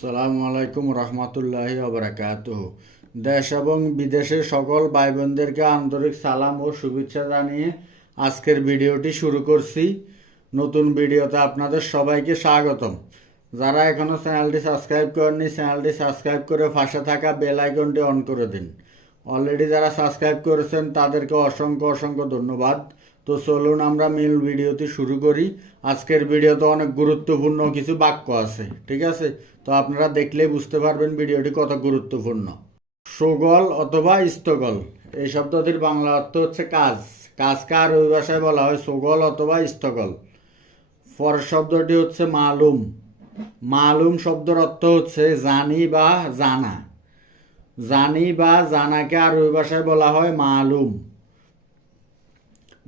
সালামু আলাইকুম রহমতুল্লাহি আবরাকাত দেশ এবং বিদেশের সকল ভাই বোনদেরকে আন্তরিক সালাম ও শুভেচ্ছা জানিয়ে আজকের ভিডিওটি শুরু করছি। নতুন ভিডিওতে আপনাদের সবাইকে স্বাগতম। যারা এখনও চ্যানেলটি সাবস্ক্রাইব করেননি, চ্যানেলটি সাবস্ক্রাইব করে পাশে থাকা বেল আইকনটি অন করে দিন। অলরেডি যারা সাবস্ক্রাইব করেছেন, তাদেরকে অসংখ্য অসংখ্য ধন্যবাদ। তো চলুন আমরা মূল ভিডিওটি শুরু করি। আজকের ভিডিওতে অনেক গুরুত্বপূর্ণ কিছু বাক্য আছে, ঠিক আছে? তো আপনারা দেখলেই বুঝতে পারবেন ভিডিওটি কত গুরুত্বপূর্ণ। সুগল অথবা স্থগল এই শব্দটির বাংলা অর্থ হচ্ছে কাজ। কাজকে ওই ভাষায় বলা হয় সুগল অথবা স্থগল পরের শব্দটি হচ্ছে মালুম। মালুম শব্দের অর্থ হচ্ছে জানি বা জানা। জানি বা জানাকে আর ওই ভাষায় বলা হয় মালুম।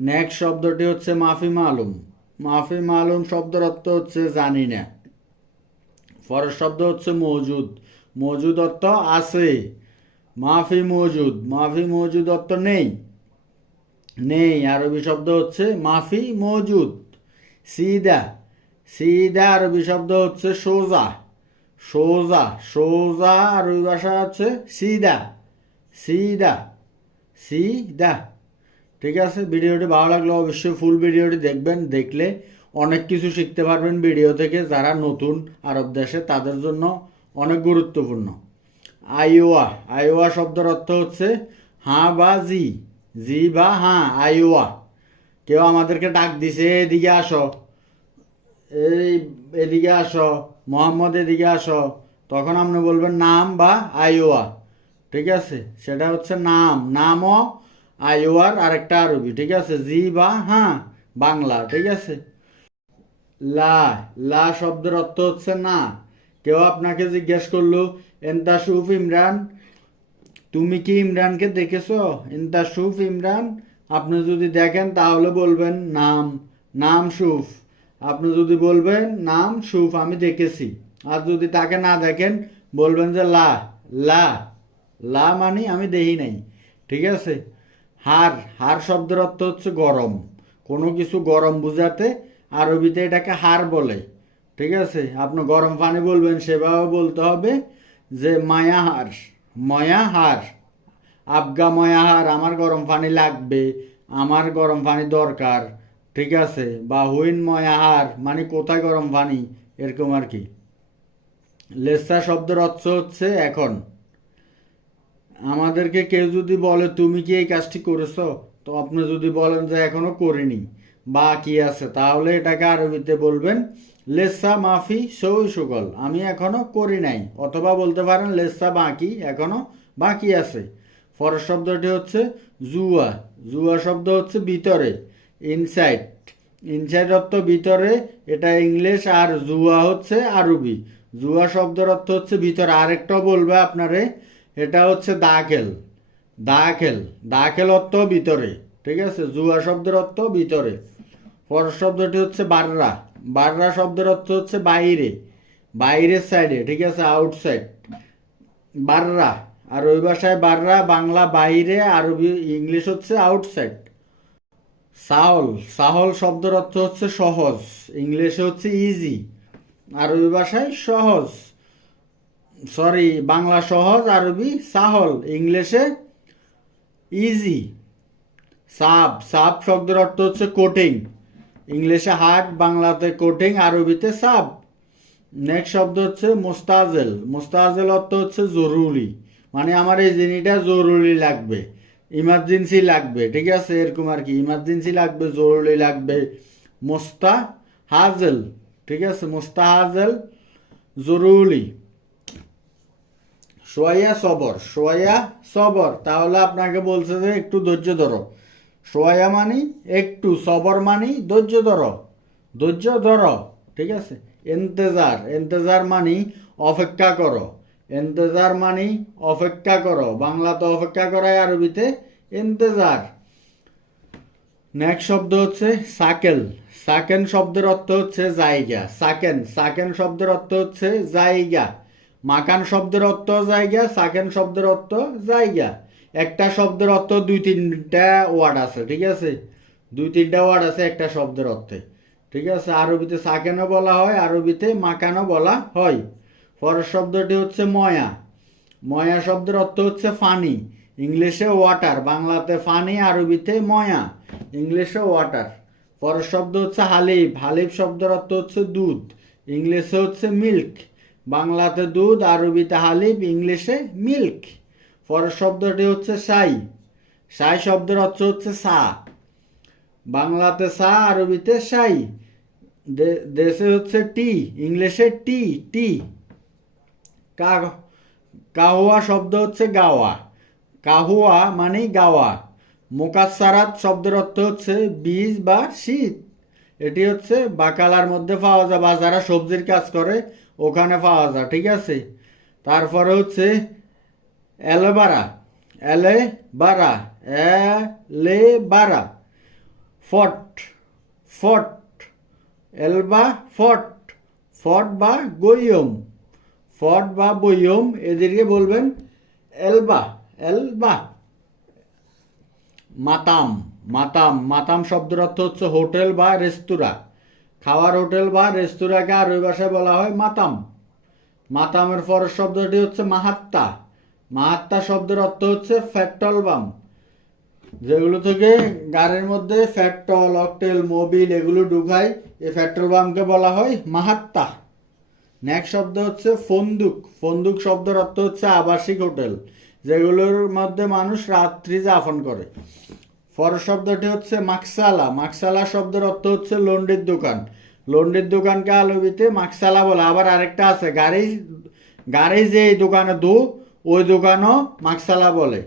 নেক্সট শব্দটি হচ্ছে মাফি মালুম। মাফি মালুম শব্দের অর্থ হচ্ছে জানি না। পরের শব্দ হচ্ছে মজুদ। মজুদ অর্থ আছে। মাফি মজুদ। মাফি মজুদ অর্থ নেই। নেই। আরবি শব্দ হচ্ছে মাফি মজুদ। সিদা। সিদা আরবি শব্দ হচ্ছে সোজা। সোজা। সোজা আরবি ভাষা হচ্ছে সিদা। সিদা। সিদা। ঠিক আছে? ভিডিওটি ভালো লাগলে অবশ্যই ফুল ভিডিওটি দেখবেন, দেখলে অনেক কিছু শিখতে পারবেন ভিডিও থেকে যারা নতুন আরব দেশে তাদের জন্য অনেক গুরুত্বপূর্ণ। আইওয়া আইওয়া শব্দের অর্থ হচ্ছে হাঁ বা জি জি বা হাঁ, আইওয়া। কেউ আমাদেরকে ডাক দিছে, এদিকে আসো। এই, এদিকে আসো। মোহাম্মদ, এদিকে আসো। তখন আপনি বলবেন, নাম বা আইওয়া। ঠিক আছে? সেটা হচ্ছে নাম। নামও আইওয়ার আর একটা আরবি, ঠিক আছে? জি বা হ্যাঁ বাংলা, ঠিক আছে? লা লা শব্দের অর্থ হচ্ছে না। কেউ আপনাকে জিজ্ঞেস করল, এন্তা সুফ ইমরান? তুমি কি ইমরানকে দেখেছ? এন্তা সুফ ইমরান? আপনি যদি দেখেন তাহলে বলবেন, নাম নাম সুফ। আপনি যদি বলবেন, নাম সুফ, আমি দেখেছি। আর যদি তাকে না দেখেন, বলবেন যে লা লা। লা মানে আমি দেখি নাই, ঠিক আছে? হার হার শব্দের অর্থ হচ্ছে গরম। কোনো কিছু গরম বুঝাতে আরবিতে এটাকে হার বলে। ঠিক আছে? আপনি গরম পানি বলবেন, সেভাবে বলতে হবে যে মায়া হার, ময়া হার। আবগা ময়া হার, আমার গরম পানি লাগবে, আমার গরম পানি দরকার। ঠিক আছে? বা হুইন ময়া হার মানে কোথায় গরম পানি? এরকম আর কি। লেসা শব্দের অর্থ হচ্ছে এখন। আমাদেরকে কেউ যদি বলে, তুমি কি এই কাজটি করেছ? তো আপনি যদি বলেন যে, এখনও করিনি। বা, কি আছে? তাহলে এটাকে আরবিতে বলবেন, লেসা মাফি সৌ সুগল। আমি এখনও করি নাই। অথবা বলতে পারেন, লেসা বাকি, এখনও বাকি আছে। পরের শব্দটি হচ্ছে জুয়া। জুয়া শব্দ হচ্ছে ভিতরে ইনসাইড ইনসাইড অর্থ ভিতরে, এটা ইংলিশ, আর জুয়া হচ্ছে আরবি। জুয়া শব্দের অর্থ হচ্ছে ভিতরে। আরেকটাও বলবে আপনারে এটা হচ্ছে দাখেল দাখেল দাখেল অর্থ ভিতরে, ঠিক আছে? জুয়া শব্দের অর্থ ভিতরে। পর শব্দটি হচ্ছে বাররা বাররা শব্দের অর্থ হচ্ছে বাইরে, বাইরের সাইডে ঠিক আছে? আউটসাইড বাররা, আর ওই ভাষায় বাররা, বাংলা বাইরে, আরবি, ইংলিশ হচ্ছে আউটসাইড সাহল সাহল শব্দের অর্থ হচ্ছে সহজ, ইংলিশে হচ্ছে ইজি আরবি ভাষায় সহজ। সরি বাংলা সহজ, আরবি সাহল, ইংলিশে ইজি সাব সাব শব্দের অর্থ হচ্ছে কোটিং ইংলিশে হার্ড বাংলাতে কোটিং আরবিতে সাব। নেক্সট শব্দ হচ্ছে মোস্তাজেল। মোস্তাজেল অর্থ হচ্ছে জরুরি। মানে আমার এই জিনিসটা জরুরি লাগবে। ইমার্জেন্সি লাগবে, ঠিক আছে? এরকম আর কি। ইমার্জেন্সি লাগবে, জরুরি লাগবে। মোস্তা হাজেল ঠিক আছে? মোস্তা হাজেল জরুরি। সোয়া সবর সোয়া সবর। তাহলে আপনাকে বলছে যে একটু ধৈর্য ধরো। সোয়া মানি, একটু সবর মানি, ধৈর্য ধরো। ধৈর্য ধরো, ঠিক আছে? এন্তেজার এন্তেজার মানি অপেক্ষা করো। এন্তেজার মানি অপেক্ষা করো। বাংলাতে অপেক্ষা করায় আরবিতে এন্তেজার নেক্সট শব্দ হচ্ছে সাকেল। সাকেন শব্দের অর্থ হচ্ছে জায়গা। সাকেন সাকেন শব্দের অর্থ হচ্ছে জায়গা। মাকান শব্দের অর্থ জায়গা, সাকেন শব্দের অর্থ জায়গা। একটা শব্দের অর্থ দুই তিনটা ওয়ার্ড আছে, ঠিক আছে? দুই তিনটা ওয়ার্ড আছে একটা শব্দের অর্থে, ঠিক আছে? আরবিতে সাকেনও বলা হয়, আরবিতে মাকানও বলা হয়। পরের শব্দটি হচ্ছে ময়া। ময়া শব্দের অর্থ হচ্ছে ফানি। ইংলিশে ওয়াটার, বাংলাতে ফানি, আরবিতে ময়া। ইংলিশে ওয়াটার। পরের শব্দ হচ্ছে হালিব। হালিব শব্দের অর্থ হচ্ছে দুধ। ইংলিশে হচ্ছে মিল্ক। বাংলাতে দুধ, আরবিতে হালিব ইংলিশে মিল্ক। পরের শব্দটি হচ্ছে সাই। সাই শব্দের অর্থ হচ্ছে সা। বাংলাতে সা, আরবিতে সাই। দেশে হচ্ছে টি, ইংলিশে টি টি। কাহুয়া শব্দ হচ্ছে গাওয়া। কাহুয়া মানে গাওয়া। মোকাসারাত শব্দের অর্থ হচ্ছে বীজ বা শীত। এটি হচ্ছে বাকালার মধ্যে পাওয়া যায় বা যারা সবজির কাজ করে ওখানে পাওয়া যায়, ঠিক আছে? তারপরে হচ্ছে এলেবারা এলে বারা এলে বারা ফট ফট এলবা ফট ফট বা গৈয়ম ফট বা বৈয়ম এদেরকে বলবেন এলবা এলবা মাতাম মাতাম মাতাম শব্দের অর্থ হচ্ছে হোটেল বা রেস্তোরাঁ। খাওয়ার হোটেল বা রেস্তোরাঁকে আরবি ভাষায় বলা হয় মাতাম। মাতামের পরের শব্দটি হচ্ছে মাহাত্তা। মাহাত্তা শব্দের অর্থ হচ্ছে পেট্রোল পাম্প যেগুলো থেকে গাড়ির মধ্যে পেট্রোল অকটেল, মোবিল এগুলো ঢুকায়, এই পেট্রোল পাম্পকে বলা হয় মাহাত্তা। নেক্সট শব্দ হচ্ছে ফন্দুক। ফন্দুক শব্দের অর্থ হচ্ছে আবাসিক হোটেল, যেগুলোর মধ্যে মানুষ রাত্রি যাপন করে। পরের শব্দটি হচ্ছে মাকসালা। মাকসালা শব্দের অর্থ হচ্ছে লন্ডির দোকান। লন্ডির দোকানকে আলবিতে মাকসালা বলে। আবার আরেকটা আছে, গাড়ি গাড়ি যে দোকানে দু, ওই দোকানও মাকসালা বলে।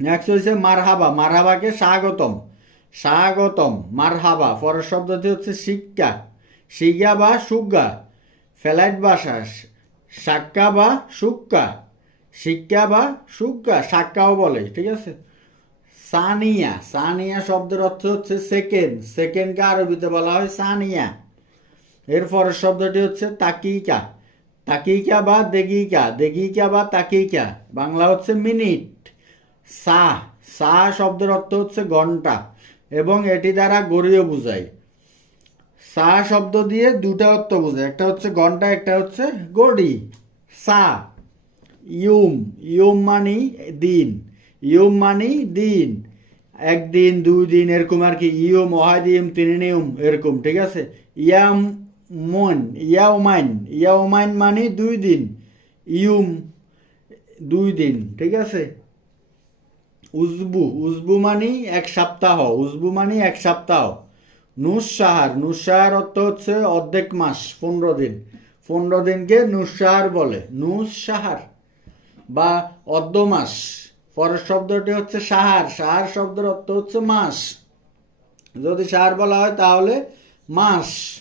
নেক্সট হচ্ছে মারহাবা। মারহাবাকে স্বাগতম। স্বাগতম, মারহাবা। পরের শব্দটি হচ্ছে শিক্ষা। শিগা বা সুগা ফ্লাইট বাসা সাক্কা বা সুক্কা। শিক্ষা বা সুক্কা, সাক্কাও বলে, ঠিক আছে? সানিয়া। সানিয়া শব্দের অর্থ হচ্ছে সেকেন্ড সেকেন্ডকে আরবিতে বলা হয় সানিয়া। এর পরের শব্দটি হচ্ছে তাকিকা। তাকিকা বা দেগিকা। দেগিকা বা তাকিকা। বাংলা হচ্ছে মিনিট সা। সা শব্দের অর্থ হচ্ছে ঘণ্টা এবং এটি দ্বারা গড়িয়ে বোঝায়। সা শব্দ দিয়ে দুটা অর্থ বোঝায়। একটা হচ্ছে ঘণ্টা, একটা হচ্ছে গড়ি। সা। ইউম ইউম মানি দিন। ইউম মানি দিন। একদিন দুই দিন এরকম আর কি ইউম ওহাদিম তিনিনিউম এরকম, ঠিক আছে? ইয়াম মন ইয়াউমাইন ইয়াউমাইন মানে দুই দিন ইউম দুই দিন, ঠিক আছে? উজবু উজবু মানি এক সপ্তাহ, উজবু মানি এক সপ্তাহ। নুস সাহার নুস অর্থ হচ্ছে অর্ধেক মাস, পনেরো দিন। পনেরো দিনকে নুস সাহার বলে নুস সাহার বা অর্ধ মাস পরের শব্দটি হচ্ছে সাহার। সাহার শব্দের অর্থ হচ্ছে মাস। যদি সাহার বলা হয় তাহলে মাস।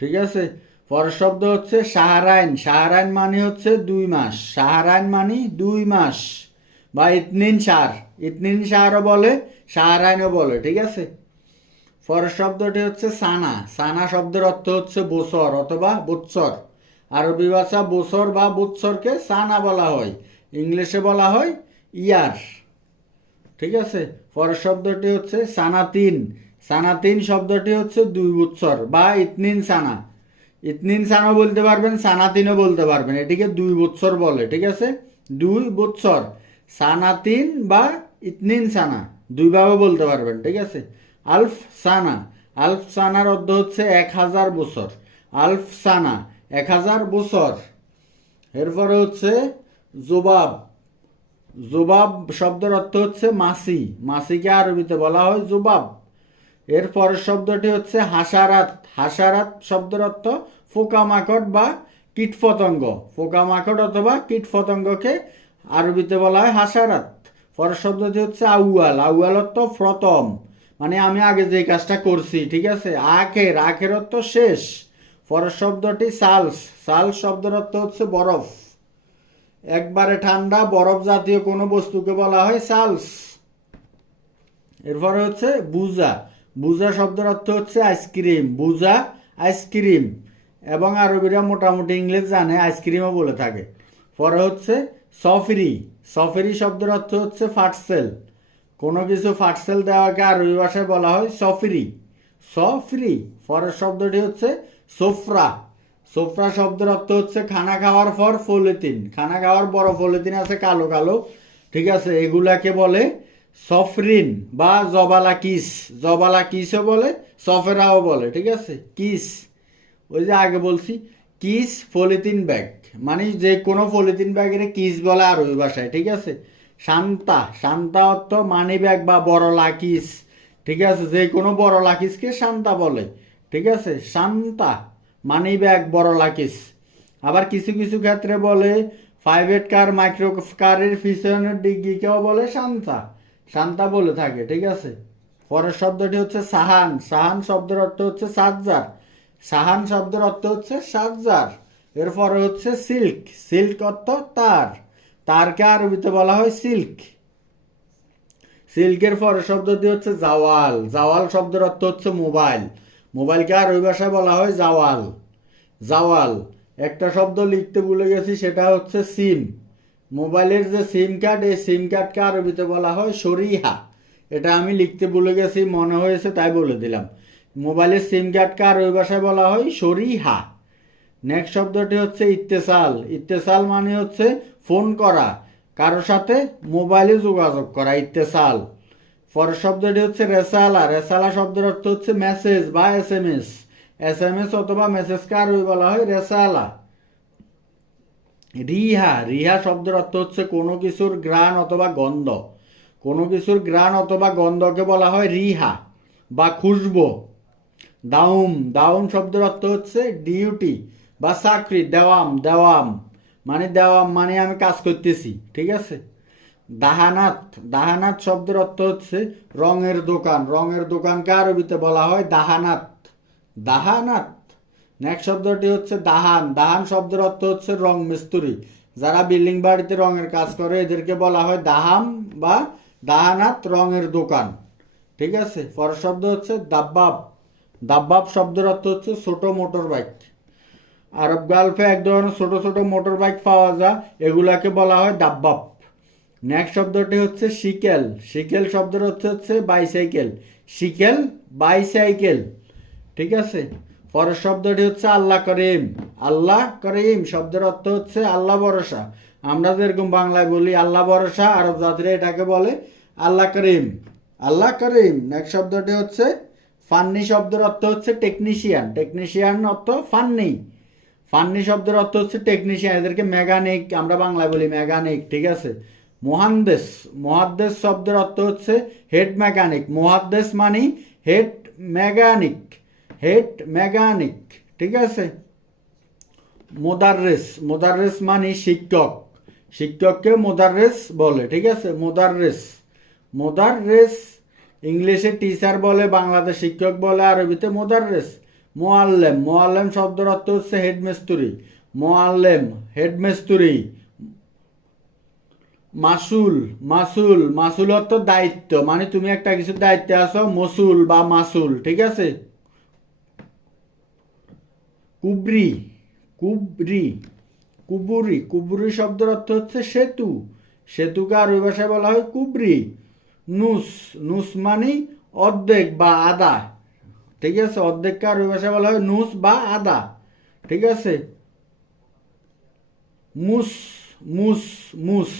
ঠিক আছে? পরের শব্দ হচ্ছে সাহারাইন। সাহারাইন মানে হচ্ছে দুই মাস। সাহারাইন মানে দুই মাস। বা ইতনিন সার ইতনিন সারও বলে, সাহারাইনও বলে। ঠিক আছে? পরের শব্দটি হচ্ছে সানা। সানা শব্দের অর্থ হচ্ছে বছর অথবা বৎসর। আরবি ভাষা বছর বা বৎসরকে সানা বলা হয়। ইংলিশে বলা হয় ইয়ার। ঠিক আছে? পরের শব্দটি হচ্ছে সানাতিন। সানাতিন শব্দটি হচ্ছে দুই বৎসর বা ইতনিন সানা। ইতনিন সানা বলতে পারবেন, সানাতিনও বলতে পারবেন। এটিকে দুই বৎসর বলে, ঠিক আছে? দুই বৎসর সানাতিন বা ইতনিন সানা। দুইভাবে বলতে পারবেন, ঠিক আছে? আলফ সানা। আলফ সানার অর্থ হচ্ছে এক হাজার বছর। আলফ সানা, এক হাজার বছর। এরপরে হচ্ছে জোবাব। জোবাব শব্দের অর্থ হচ্ছে মাসি। মাসিকে আরবিতে বলা হয় জুবাব। এর পরের শব্দটি হচ্ছে হাসারাত হাসারাত শব্দের অর্থ পোকামাকড় বা কীটপতঙ্গ। পোকামাকড় অথবা কীটপতঙ্গকে আরবিতে বলা হয় হাসারাত পরের শব্দটি হচ্ছে আউয়াল। আউয়াল অর্থ প্রথম। মানে আমি আগে যে কাজটা করছি, ঠিক আছে? আখের। আখের অর্থ শেষ। পরের শব্দটি সালস। সালস শব্দের অর্থ হচ্ছে বরফ। একবারে ঠান্ডা, বরফ জাতীয় কোনো বস্তুকে বলা হয় সালস। এরপরে হচ্ছে বুজা। বুজা শব্দের অর্থ হচ্ছে আইসক্রিম। বুজা, আইসক্রিম। এবং আরবিরা মোটামুটি ইংলিশ জানে, আইসক্রিমও বলে থাকে। পরে হচ্ছে সফরি। সফরি শব্দের অর্থ হচ্ছে ফাটসেল। কোনো কিছু ফাটসেল দেওয়াকে আরবি ভাষায় বলা হয় সফরি। সফরি। পরের শব্দটি হচ্ছে সোফরা। সোফরা শব্দের অর্থ হচ্ছে খানা খাওয়ার পর পলিথিন খানা খাওয়ার বড় পলিথিন আছে কালো কালো। ঠিক আছে, এগুলাকে বলে সফরিন বা জবালা কিস। জবালা কিসও বলে, সফেরাও বলে, ঠিক আছে? কিস। ওই যে আগে বলছি, কিস পলিথিন ব্যাগ। মানে যে কোনো পলিথিন ব্যাগের কিস বলে আর ওই ভাষায়, ঠিক আছে? শান্তা। শান্তা অর্থ মানি ব্যাগ বা বড় লাকিস ঠিক আছে, যে কোনো বড় লাকিসকে শান্তা বলে, ঠিক আছে? শান্তা। মানি ব্যাগ বড় লাকিস আবার কিছু কিছু ক্ষেত্রে বলে, প্রাইভেট কার মাইক্রো কারের পিছনের ডিগ্রিকেও বলে শান্তা। শান্তা বলে থাকে, ঠিক আছে? পরের শব্দটি হচ্ছে সাহান। সাহান শব্দের অর্থ হচ্ছে সাজ্জার। সাহান শব্দের অর্থ হচ্ছে সাজ্জার। এরপরে হচ্ছে সিল্ক। সিল্ক অর্থ তার। তারকে আরবিতে বলা হয় সিল্ক। সিল্কের পরের শব্দটি হচ্ছে জাওয়াল। জাওয়াল শব্দের অর্থ হচ্ছে মোবাইল। মোবাইলকে আরবি ভাষায় বলা হয় জাওয়াল। জাওয়াল। একটা শব্দ লিখতে ভুলে গেছি, সেটা হচ্ছে সিম। মোবাইলের যে সিম কার্ড, এই সিম কার্ডকে আরবিতে বলা হয় সরিহা এটা আমি লিখতে ভুলে গেছি, মনে হয়েছে, তাই বলে দিলাম। মোবাইলের সিম কার্ডকে আরবি ভাষায় বলা হয় সরিহা নেক্সট শব্দটি হচ্ছে ইত্তেসাল। ইত্তেসাল মানে হচ্ছে ফোন করা। কারোর সাথে মোবাইলে যোগাযোগ করা, ইত্তেসাল। পরের শব্দটি হচ্ছে রেসালা। রেসালা শব্দের অর্থ হচ্ছে মেসেজ বা S M S S M S অথবা মেসেজকে আরবি বলা হয় রেসালা। রিহা। রিহা শব্দের অর্থ হচ্ছে কোনো কিছুর গ্রাণ অথবা গন্ধ। কোনো কিছুর গ্রাণ অথবা গন্ধকে বলা হয় রিহা বা খুশবো। দাউম। দাউম শব্দের অর্থ হচ্ছে ডিউটি বা চাকরি, দেওয়াম। দেওয়াম মানে দেওয়াম মানে আমি কাজ করতেছি। ঠিক আছে? দাহানাত দাহানাত শব্দের অর্থ হচ্ছে রঙের দোকান। রঙের দোকানকে আরবিতে বলা হয় দাহানাত। দাহানাত। নেক্সট শব্দটি হচ্ছে দাহান। দাহান শব্দের অর্থ হচ্ছে রং মিস্ত্রি। যারা বিল্ডিং বাড়িতে রঙের কাজ করে, এদেরকে বলা হয় দাহাম বা দাহানাত রঙের দোকান। ঠিক আছে? পরের শব্দ হচ্ছে দাব্বাব। দাব্বাব শব্দের অর্থ হচ্ছে ছোট মোটর বাইক। আরব গালফে এক ধরনের ছোট ছোট মোটর বাইক পাওয়া যায়। এগুলাকে বলা হয় দাব্বাব। নেক্সট শব্দটি হচ্ছে শিকেল। শিকেল শব্দের অর্থ হচ্ছে বাইসাইকেল শিকেল বাইসাইকেল ঠিক আছে? পরের শব্দটি হচ্ছে আল্লাহ করিম। আল্লাহ করিম শব্দের অর্থ হচ্ছে আল্লাহ ভরসা। আমরা যেরকম বাংলায় বলি আল্লাহ ভরসা, আরব জাতিরা এটাকে বলে আল্লাহ করিম। আল্লাহ করিম। নেক্সট শব্দটি হচ্ছে ফান্নি শব্দের অর্থ হচ্ছে টেকনিশিয়ান টেকনিশিয়ান অর্থ ফান্নি। ফান্নি শব্দের অর্থ হচ্ছে টেকনিশিয়ান এদেরকে মেকানিক আমরা বাংলায় বলি মেকানিক ঠিক আছে? মহান্দেশ মহাদ্দেশ শব্দের অর্থ হচ্ছে হেড মেকানিক মহাদ্দেশ মানে হেড মেকানিক হেড মেকানিক ঠিক আছে? মোদাররেস মোদাররেস মানে শিক্ষক। শিক্ষককে মোদাররেস বলে, ঠিক আছে? মোদাররেস মোদাররেস, ইংলিশে টিচার বলে, বাংলাদেশ শিক্ষক বলে, আরবিতে মোদাররেস। মোয়াল্লেম মোয়াল্লেম শব্দের অর্থ হচ্ছে হেডমেস্তুরি মোয়াল্লেম হেডমেস্তুরি মাসুল মাসুল মাসুল অর্থ দায়িত্ব। মানে তুমি একটা কিছু দায়িত্বে আছো, মসুল বা মাসুল, ঠিক আছে? কুবরি কুবরি, কুবুরি কুবুরি শব্দের অর্থ হচ্ছে সেতু। সেতুকে আরবি ভাষায় বলা হয় কুবরি। নুস নুস মানে অর্ধেক বা আদা, ঠিক আছে? অর্ধেককে আরবি ভাষায় বলা হয় নুস বা আদা, ঠিক আছে? মুস মুস মুস।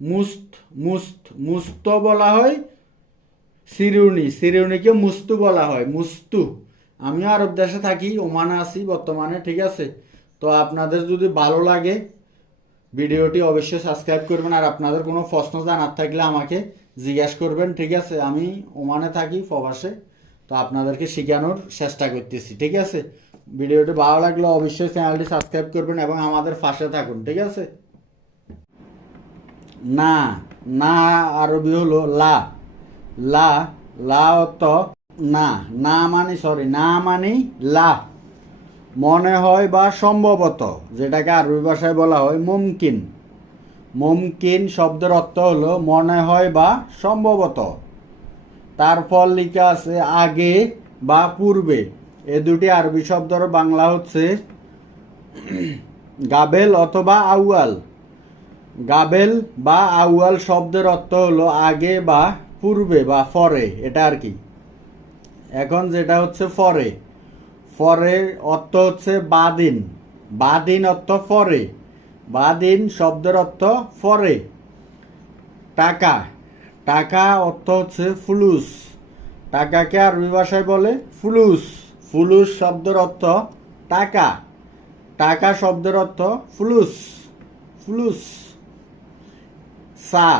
মুস্ত মুস্ত মুস্ত বলা হয় সিরুনি সিরুনিকে মুস্তু বলা হয়, মুস্তু। আমিও আরব দেশে থাকি, ওমানে আছি বর্তমানে, ঠিক আছে? তো আপনাদের যদি ভালো লাগে ভিডিওটি অবশ্যই সাবস্ক্রাইব করবেন, আর আপনাদের কোনো প্রশ্ন জানার থাকলে আমাকে জিজ্ঞেস করবেন, ঠিক আছে? আমি ওমানে থাকি, প্রবাসে, তো আপনাদেরকে শেখানোর চেষ্টা করতেছি, ঠিক আছে? ভিডিওটি ভালো লাগলে অবশ্যই চ্যানেলটি সাবস্ক্রাইব করবেন এবং আমাদের পাশে থাকুন, ঠিক আছে? না না আরবি হলো লা। লা লা অর্থ না। না মানে সরি না মানে লা। মনে হয় বা সম্ভবত, যেটাকে আরবি ভাষায় বলা হয় মুমকিন। মুমকিন শব্দের অর্থ হলো মনে হয় বা সম্ভবত। তারপর লেখা আছে আগে বা পূর্বে। এ দুটি আরবি শব্দর বাংলা হচ্ছে গাবেল অথবা আউয়াল। গাবেল বা আউয়াল শব্দের অর্থ হলো আগে বা পূর্বে বা ফরে, এটা আর কি। এখন যেটা হচ্ছে ফরে। ফরে অর্থ হচ্ছে বাদিন। বাদিন অর্থ ফরে। বাদিন শব্দের অর্থ ফরে। টাকা। টাকা অর্থ হচ্ছে ফুলুস। টাকাকে আরবি ভাষায় বলে ফুলুস। ফুলুস শব্দের অর্থ টাকা। টাকা শব্দের অর্থ ফুলুস। ফুলুস। সা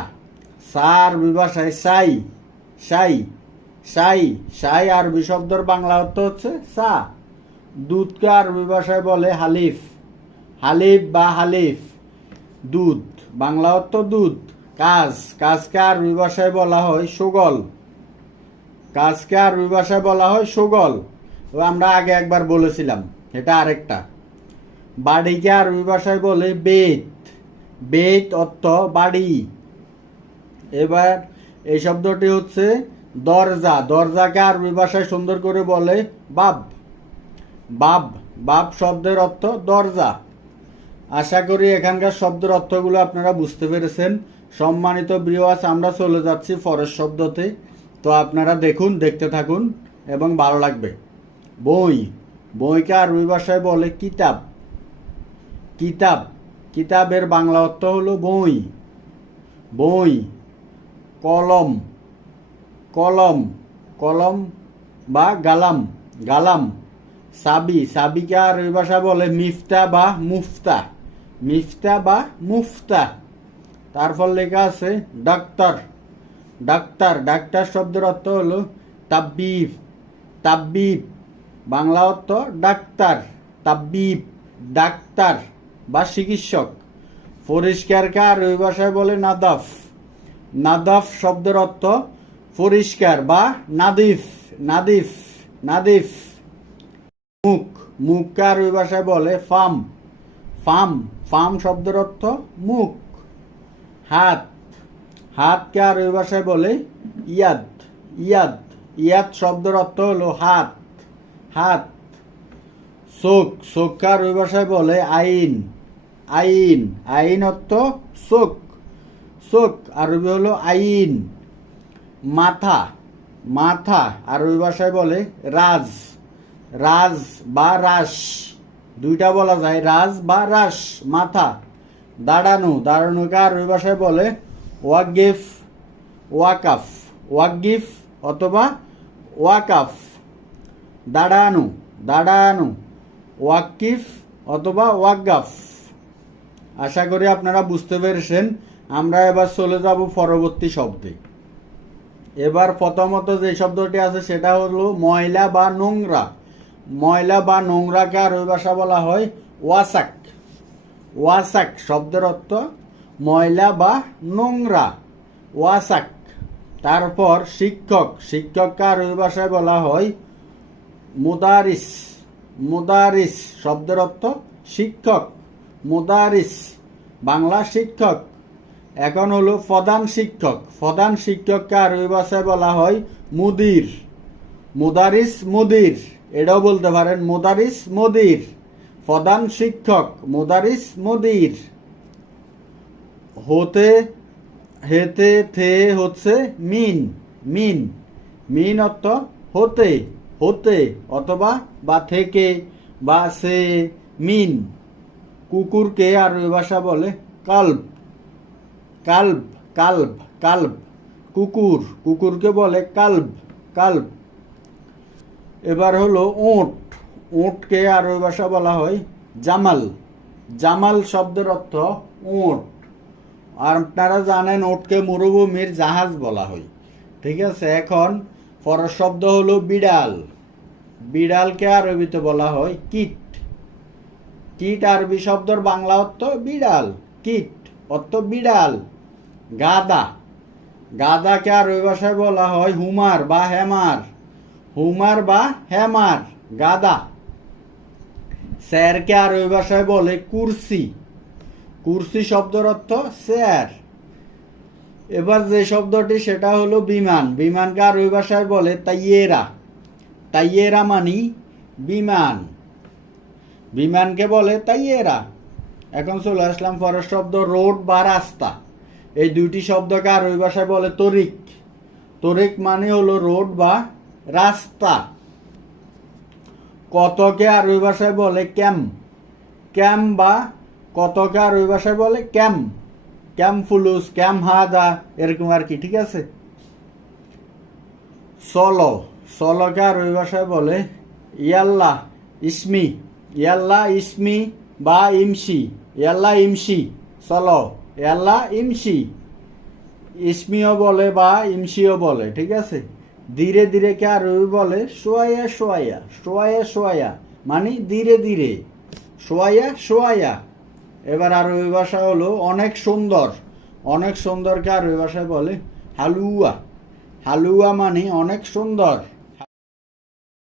সা আরবি ভাষায় সাই সাই সাই সাই আরবি শব্দের বাংলা অর্থ হচ্ছে সা। দুধকে আরবি ভাষায় বলে হালিফ হালিফ বা হালিফ, দুধ, বাংলা অর্থ দুধ। কাজ, কাজকে আরবি ভাষায় বলা হয় সুগল। কাজকে আরবি ভাষায় বলা হয় সুগল। আমরা আগে একবার বলেছিলাম, এটা আরেকটা। বাড়িকে আরবি ভাষায় বলে বেত বেত অর্থ বাড়ি। এবার এই শব্দটি হচ্ছে দরজা। দরজাকে আরবি ভাষায় সুন্দর করে বলে বাব। বাব বাব শব্দের অর্থ দরজা। আশা করি এখানকার শব্দের অর্থগুলো আপনারা বুঝতে পেরেছেন। সম্মানিত ব্রিওয়াস আমরা চলে যাচ্ছি ফরেস্ট শব্দতে। তো আপনারা দেখুন, দেখতে থাকুন এবং ভালো লাগবে। বই। বইকে আরবি ভাষায় বলে কিতাব। কিতাব। কিতাবের বাংলা অর্থ হলো বই। বই। কলম কলম কলম বা গালাম গালাম। সাবি, সাবিকে আরবি ভাষা বলে মিফতা বা মুফতা। মিফতা বা মুফতা। তারপর লেখা আছে ডাক্তার। ডাক্তার ডাক্তার শব্দের অর্থ হলো তাব্বিব তাব্বিব। বাংলা অর্থ ডাক্তার, তাব্বিব, ডাক্তার বা চিকিৎসক। পরিষ্কারকে আরবি ভাষায় বলে নাদাফ। নাদাফ শব্দের অর্থ পরিষ্কার বা নাদিফ নাদিফ নাদিফ। মুখ, মুখকে আরবি ভাষায় বলে ফাম। ফাম ফাম শব্দের অর্থ মুখ। হাত, হাতকে আরবি ভাষায় বলে ইয়াদ ইয়াদ। ইয়াদ শব্দের অর্থ হলো হাত হাত। চোখ চোখকে আরবি ভাষায় বলে আইন আইন। আইন অর্থ চোখ চোখ আরবি হলো আইন। মাথা মাথা আরবি ভাষায় বলে রাজ। রাজ বা রাস। দুইটা বলা যায়, রাজ বা রাস, মাথা। দাঁড়ানো, দাঁড়ানোকে আরবি ভাষায় বলে ওয়াগিফ ওয়াকাফ। ওয়াগিফ অথবা ওয়াকাফ। দাঁড়ানো দাঁড়ানো। ওয়াকিফ অথবা ওয়াগাফ আশা করি আপনারা বুঝতে পেরেছেন আমরা এবার চলে যাব পরবর্তী শব্দে। এবার প্রথমত যে শব্দটি আছে, সেটা হলো ময়লা বা নোংরা। ময়লা বা নোংরাকে আর ওই ভাষা বলা হয় ওয়াসাক। ওয়াসাক শব্দের অর্থ ময়লা বা নোংরা। ওয়াসাক। তারপর শিক্ষক, শিক্ষককে আর ওই ভাষায় বলা হয় মুদারিস। মুদারিস শব্দের অর্থ শিক্ষক। মুদারিস বাংলা শিক্ষক। এখন হলো প্রধান শিক্ষক। প্রধান শিক্ষককে আরবি ভাষায় বলা হয় মুদির। মুদারিস মুদির। এটাও বলতে পারেন মুদারিস মুদির। প্রধান শিক্ষক মুদারিস মুদির। হতে, হেতে, থে হচ্ছে মিন। মিন। মিন অর্থ হতে হতে অথবা বা থেকে বা সে, মিন। কুকুরকে আরবি ভাষা বলে কাল্ব কাল্ব কাল্ব কাল্ব। কুকুর, কুকুরকে বলে কাল্ব কাল্ব। এবার হলো ওট ওটকে আরবি ভাষা বলা হয় জামাল। জামাল শব্দের অর্থ ওঁট আর আপনারা জানেন ওটকে মরুভূমির জাহাজ বলা হয়। ঠিক আছে, এখন পরের শব্দ হলো বিড়াল। বিড়ালকে আরবিতে বলা হয় কিট। কিট আরবি শব্দের বাংলা অর্থ বিড়াল। কিট অর্থ বিড়াল। গাদা। গাদাকে আরবি ভাষায় বলা হয় হুমার বা হেমার। হুমার বা হেমার, গাদা। স্যারকে আরবি ভাষায় বলে কুরসি। কুরসি শব্দের অর্থ স্যার। এবার যে শব্দটি, সেটা হলো বিমান। বিমানকে আরবি ভাষায় বলে তাইয়েরা। তাইয়েরা মানি বিমান। বিমানকে বলে তাইয়েরা। এখন চলে আসলাম পরের শব্দ, রোড বা রাস্তা। এই দুইটি শব্দকে আরবি ভাষায় বলে তরিক। তরিক মানে হলো রোড বা রাস্তা। কতকে আরবি ভাষায় বলে ক্যাম ক্যাম বা কতকে আরবি ভাষায় বলে ক্যাম ক্যাম ফুলুস ক্যাম হাদা এরকম আর কি, ঠিক আছে? সলো। সলোকে আরবি ভাষায় বলে ইয়াল্লা, ইসমি। ইয়াল্লা, ইসমি বা ইমসি। ইয়াল্লা, ইমসি। চলো ইয়াল্লা ইমসি ইসমিও বলে বা ইমসিও বলে, ঠিক আছে? ধীরে ধীরে কে আরবি বলে? সোয়াইয়া সোয়াইয়া সোয়াইয়া সোয়াইয়া মানে ধীরে ধীরে। সোয়াইয়া সোয়াইয়া এবার আরবি ভাষা হলো অনেক সুন্দর। অনেক সুন্দরকে আরবি ভাষায় বলে? হালুয়া। হালুয়া মানে অনেক সুন্দর।